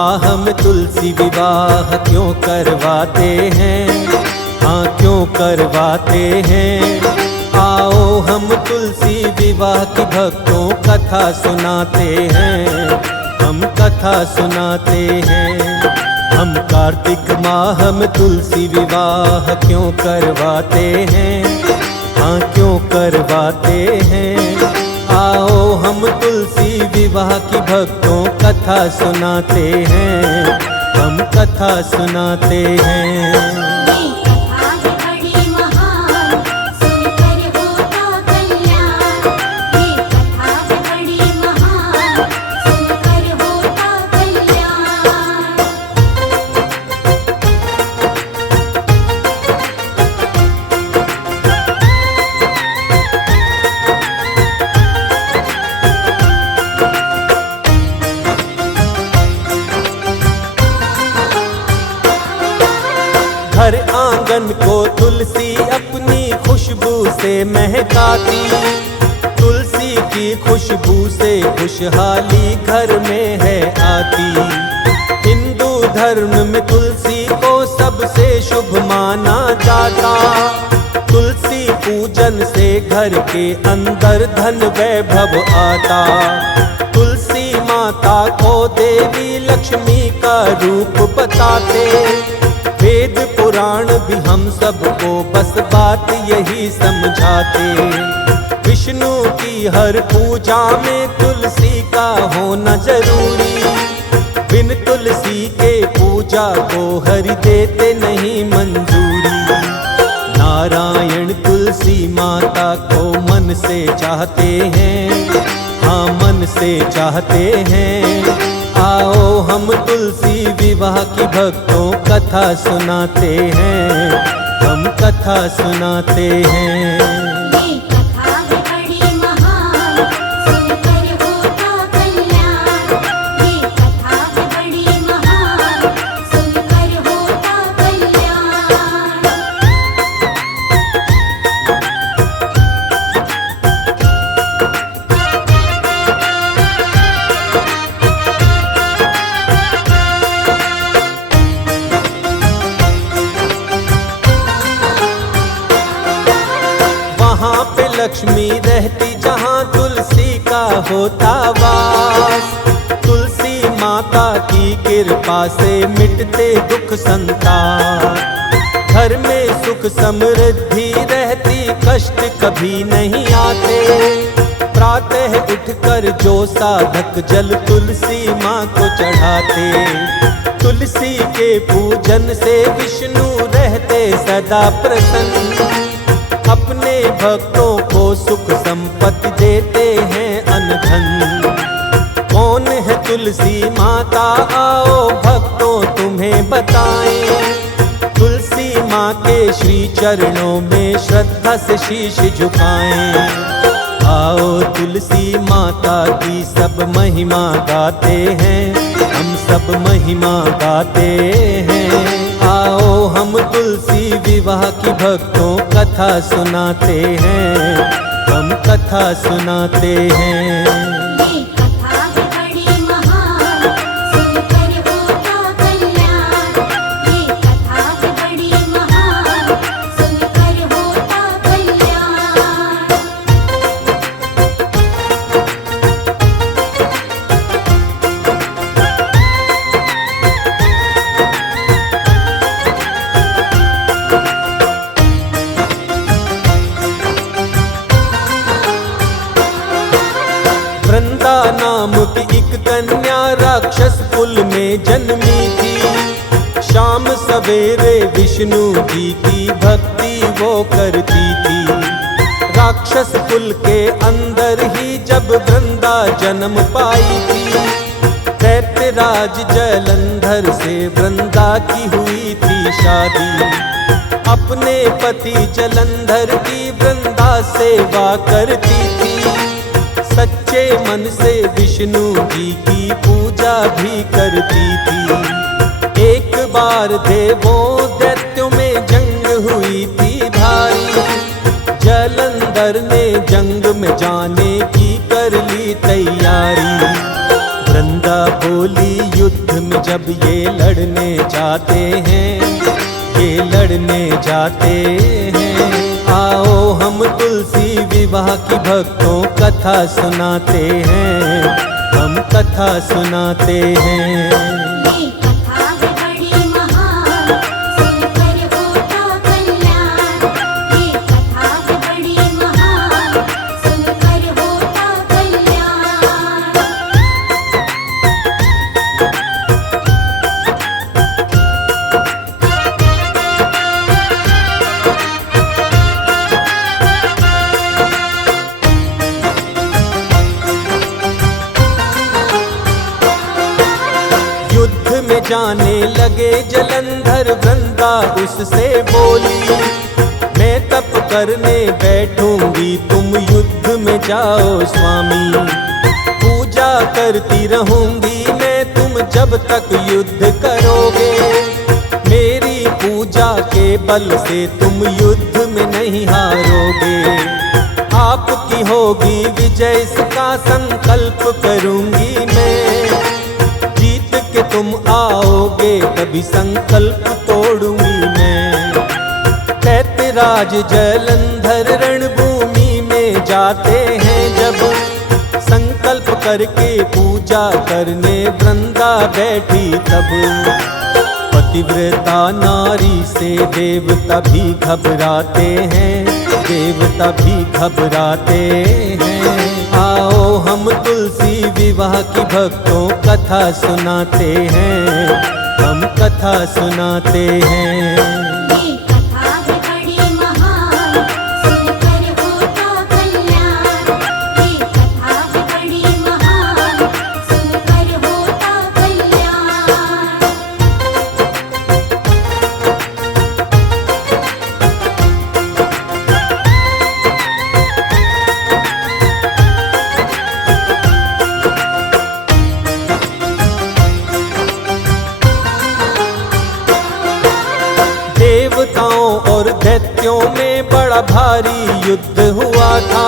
माह में तुलसी विवाह क्यों करवाते हैं, हाँ क्यों करवाते हैं। आओ हम तुलसी विवाह की भक्तों कथा सुनाते हैं, हम कथा सुनाते हैं। हम कार्तिक माह में तुलसी विवाह क्यों करवाते हैं, हाँ क्यों करवाते हैं। आओ हम तुलसी विवाह की भक्तों कथा सुनाते हैं, हम कथा सुनाते हैं। हर आंगन को तुलसी अपनी खुशबू से महकाती, तुलसी की खुशबू से खुशहाली घर में है आती। हिंदू धर्म में तुलसी को सबसे शुभ माना जाता, तुलसी पूजन से घर के अंदर धन वैभव आता। तुलसी माता को देवी लक्ष्मी का रूप बताते, वेद पुराण भी हम सबको बस बात यही समझाते। विष्णु की हर पूजा में तुलसी का होना जरूरी, बिन तुलसी के पूजा को हरि देते नहीं मंजूरी। नारायण तुलसी माता को मन से चाहते हैं, हाँ मन से चाहते हैं। आओ हम तुलसी विवाह की भक्तों कथा सुनाते हैं, हम कथा सुनाते हैं। वहाँ पे लक्ष्मी रहती जहाँ तुलसी का होता वास, तुलसी माता की कृपा से मिटते दुख संताप। घर में सुख समृद्धि रहती, कष्ट कभी नहीं आते। प्रातः उठकर जो साधक जल तुलसी माँ को चढ़ाते, तुलसी के पूजन से विष्णु रहते सदा प्रसन्न। अपने भक्तों को सुख संपत्ति देते हैं अनधन। कौन है तुलसी माता आओ भक्तों तुम्हें बताएं, तुलसी माँ के श्री चरणों में श्रद्धा से शीश झुकाएं। आओ तुलसी माता की सब महिमा गाते हैं, हम सब महिमा गाते हैं। आओ हम तुलसी विवाह की भक्तों कथा सुनाते हैं, हम कथा सुनाते हैं। वृंदा नाम की एक कन्या राक्षस कुल में जन्मी थी, शाम सवेरे विष्णु जी की भक्ति वो करती थी। राक्षस कुल के अंदर ही जब वृंदा जन्म पाई थी, दैत्यराज जलंधर से वृंदा की हुई थी शादी। अपने पति जलंधर की वृंदा सेवा करती थी, सच्चे मन से विष्णु जी की पूजा भी करती थी। एक बार देवों दैत्यों में जंग हुई थी भारी, जलंधर ने जंग में जाने की कर ली तैयारी। वृंदा बोली, युद्ध में जब ये लड़ने जाते हैं, ये लड़ने जाते हैं। आओ हम तुलसी विवाह की भक्तों कथा सुनाते हैं, हम कथा सुनाते हैं। युद्ध में जाने लगे जलंधर, वृंदा उससे बोली, मैं तप करने बैठूंगी, तुम युद्ध में जाओ स्वामी। पूजा करती रहूंगी मैं, तुम जब तक युद्ध करोगे। मेरी पूजा के बल से तुम युद्ध में नहीं हारोगे। आपकी होगी विजय, इसका संकल्प करूंगी मैं। जीत के तुम आओगे तभी संकल्प तोड़ूंगी मैं। दैत्यराज जलंधर रणभूमि में जाते हैं जब, संकल्प करके पूजा करने वृंदा बैठी तब। पतिव्रता नारी से देवता भी घबराते हैं, देवता भी घबराते हैं। आओ हम तुलसी विवाह की भक्तों कथा सुनाते हैं, हम कथा सुनाते हैं। देवताओं और दैत्यों में बड़ा भारी युद्ध हुआ था।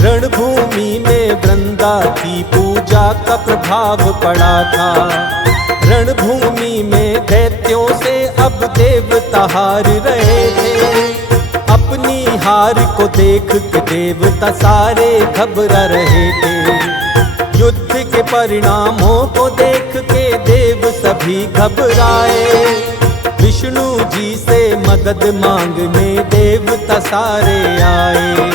रणभूमि में वृंदा की पूजा का प्रभाव पड़ा था। रणभूमि में दैत्यों से अब देवता हार रहे थे। अपनी हार को देख के देवता सारे घबरा रहे थे। युद्ध के परिणामों को देख के देव सभी घबराए। विष्णु जी से मदद मांगने देवता सारे आए।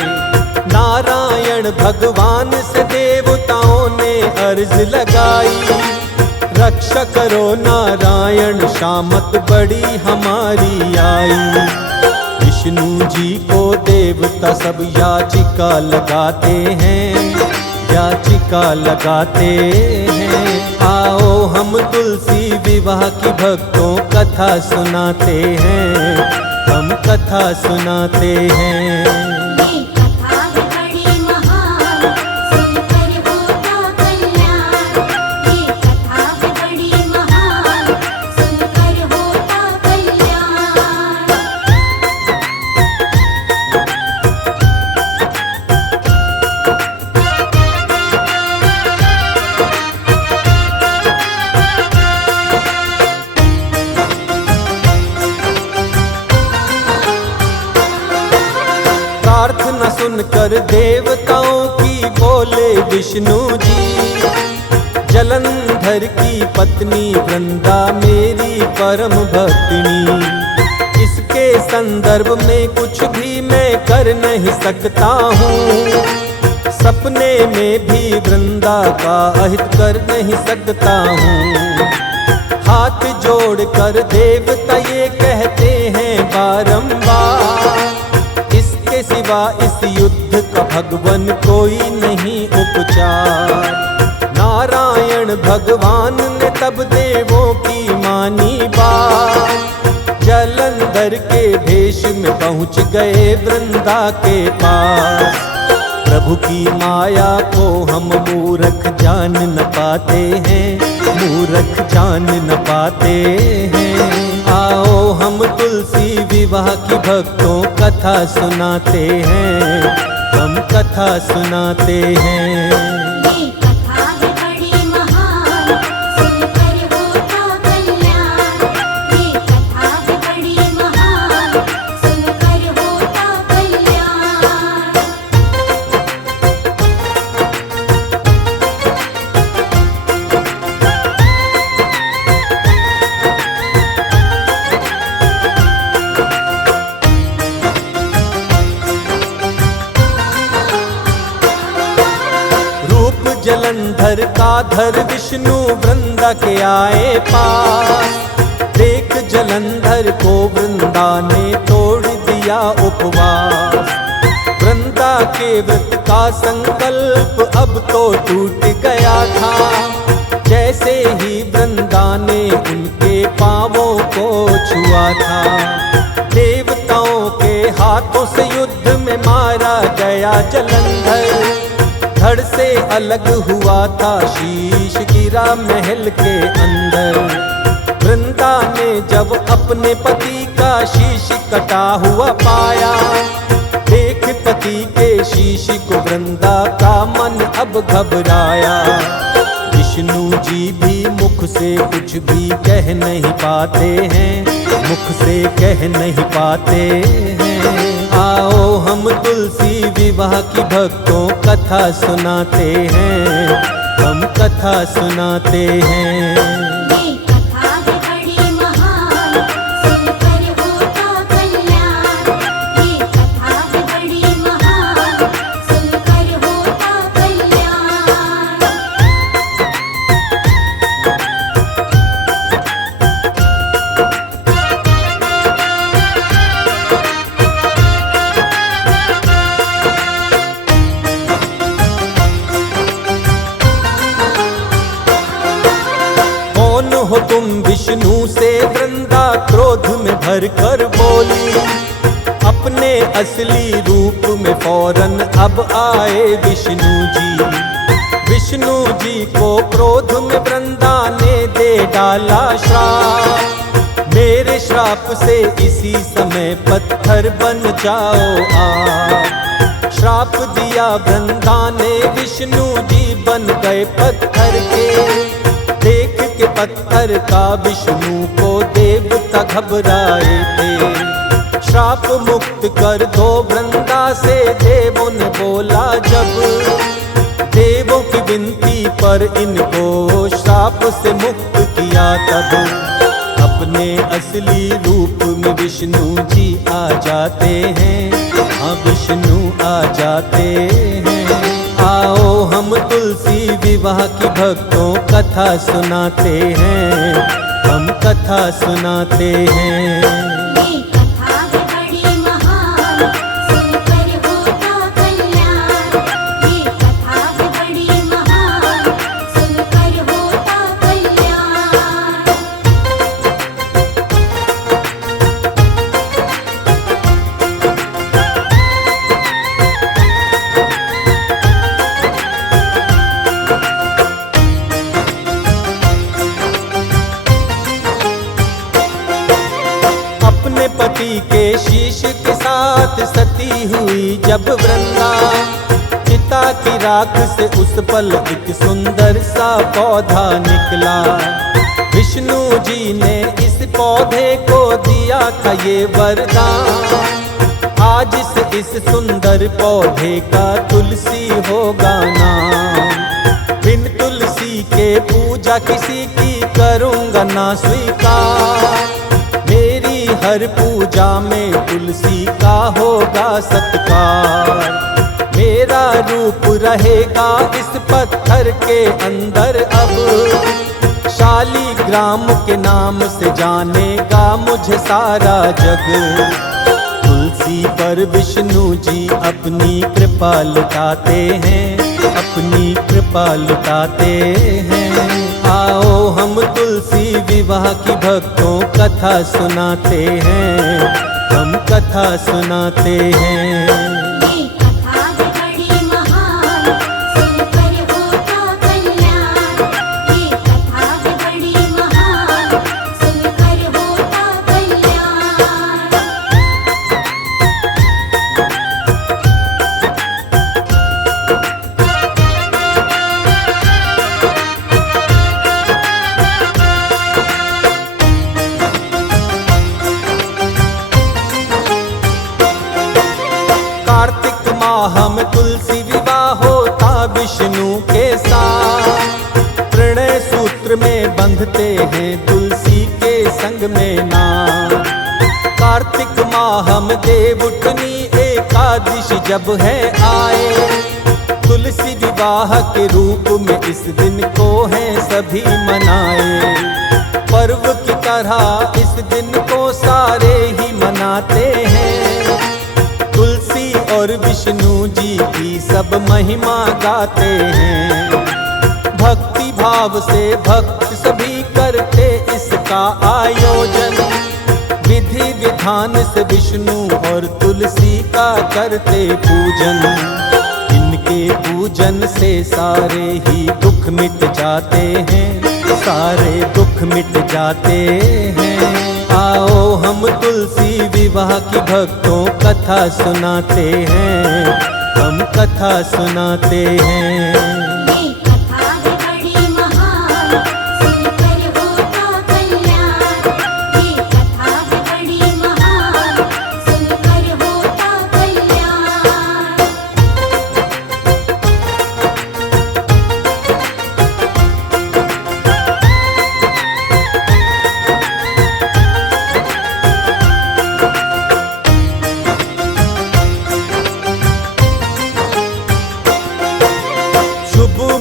नारायण भगवान से देवताओं ने अर्ज लगाई, रक्षा करो नारायण शामत बड़ी हमारी आई। विष्णु जी को देवता सब याचिका लगाते हैं, याचिका लगाते हैं। आओ हम तुलसी विवाह की भक्तों कथा सुनाते हैं, हम कथा सुनाते हैं। प्रार्थना सुनकर देवताओं की बोले विष्णु जी, जलंधर की पत्नी वृंदा मेरी परम भक्तिनी। इसके संदर्भ में कुछ भी मैं कर नहीं सकता हूँ। सपने में भी वृंदा का अहित कर नहीं सकता हूँ। हाथ जोड़कर देवता ये कहते हैं बारंबार, इसके सिवा इस युद्ध का भगवान कोई नहीं उपचार। नारायण भगवान ने तब देवों की मानी बात। जलंधर के भेष में पहुँच गए वृंदा के पास। प्रभु की माया को हम मूर्ख जान न पाते हैं, मूर्ख जान न पाते हैं। आओ हम तुलसी विवाह की भक्तों कथा सुनाते हैं, हम कथा सुनाते हैं। ये कथा है बड़ी महान, जलंधर का धर विष्णु वृंदा के आए पास। देख जलंधर को वृंदा ने तोड़ दिया उपवास। वृंदा के व्रत का संकल्प अब तो टूट गया था। जैसे ही वृंदा ने उनके पांवों को छुआ था, देवताओं के हाथों से युद्ध में मारा गया जलंधर। धड़ से अलग हुआ था शीश, गिरा महल के अंदर। वृंदा ने जब अपने पति का शीश कटा हुआ पाया, देख पति के शीश को वृंदा का मन अब घबराया। विष्णु जी भी मुख से कुछ भी कह नहीं पाते हैं, मुख से कह नहीं पाते हैं। आओ हम तुलसी विवाह की भक्तों कथा सुनाते हैं, हम कथा सुनाते हैं। हो तुम विष्णु से वृंदा क्रोध में भर कर बोली। अपने असली रूप में फौरन अब आए विष्णु जी। विष्णु जी को क्रोध में वृंदा ने दे डाला श्राप। मेरे श्राप से इसी समय पत्थर बन जाओ आप। श्राप दिया वृंदा ने, विष्णु जी बन गए पत्थर के। देख के पत्थर का विष्णु को देवता घबराए थे। श्राप मुक्त कर दो वृंदा से, देवों ने बोला जब। देवों की विनती पर इनको श्राप से मुक्त किया तब। अपने असली रूप में विष्णु जी आ जाते हैं, हाँ विष्णु आ जाते हैं। आओ हम तुलसी विवाह की भक्तों कथा सुनाते हैं, हम कथा सुनाते हैं। पति के शीश के साथ सती हुई जब वृंदा, चिता की राख से उस पल एक सुंदर सा पौधा निकला। विष्णु जी ने इस पौधे को दिया था ये वरदान। आज से इस सुंदर पौधे का तुलसी होगा नाम। बिन तुलसी के पूजा किसी की करूँगा ना स्वीकार। मेरी हर पूजा में तुलसी का होगा सत्कार। मेरा रूप रहेगा इस पत्थर के अंदर अब। शालीग्राम के नाम से जानेगा मुझे सारा जग। तुलसी पर विष्णु जी अपनी कृपा लुटाते हैं, अपनी कृपा लुटाते हैं। आओ हम तुलसी विवाह की भक्तों कथा सुनाते हैं, हम कथा सुनाते हैं। हम तुलसी विवाह होता विष्णु के साथ। प्रणय सूत्र में बंधते हैं तुलसी के संग में नाम। कार्तिक माह हम देवउठनी एकादशी जब है आए, तुलसी विवाह के रूप में इस दिन को है सभी मनाए। पर्व की तरह इस दिन को सारे ही मनाते हैं। तुलसी और विष्णु जी की सब महिमा गाते हैं। भक्ति भाव से भक्त सभी करते इसका आयोजन। विधि विधान से विष्णु और तुलसी का करते पूजन। इनके पूजन से सारे ही दुख मिट जाते हैं, सारे दुख मिट जाते हैं। आओ हम तुलसी विवाह की भक्तों कथा सुनाते हैं, हम कथा सुनाते हैं।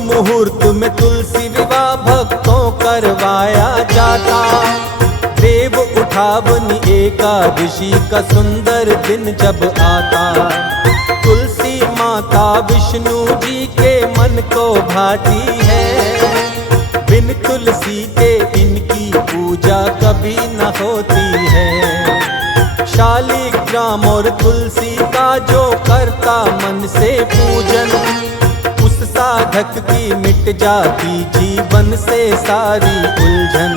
मुहूर्त में तुलसी विवाह भक्तों करवाया जाता। देव उठावनी एकादशी का सुंदर दिन जब आता। तुलसी माता विष्णु जी के मन को भाती है। बिन तुलसी के इनकी पूजा कभी न होती है। शालिग्राम और तुलसी का जो करता मन से पूजन, साधक की मिट जाती जीवन से सारी उलझन।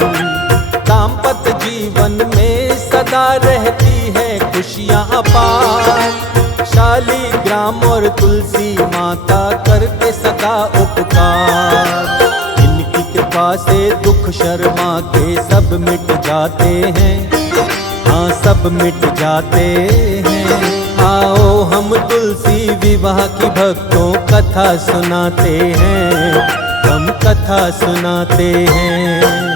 दाम्पत्य जीवन में सदा रहती है खुशियाँ अपार। शालिग्राम और तुलसी माता करते सदा उपकार। इनकी कृपा से दुख शर्मा के सब मिट जाते हैं, हाँ सब मिट जाते हैं। आओ हम तुलसी विवाह की भक्तों कथा सुनाते हैं, हम कथा सुनाते हैं।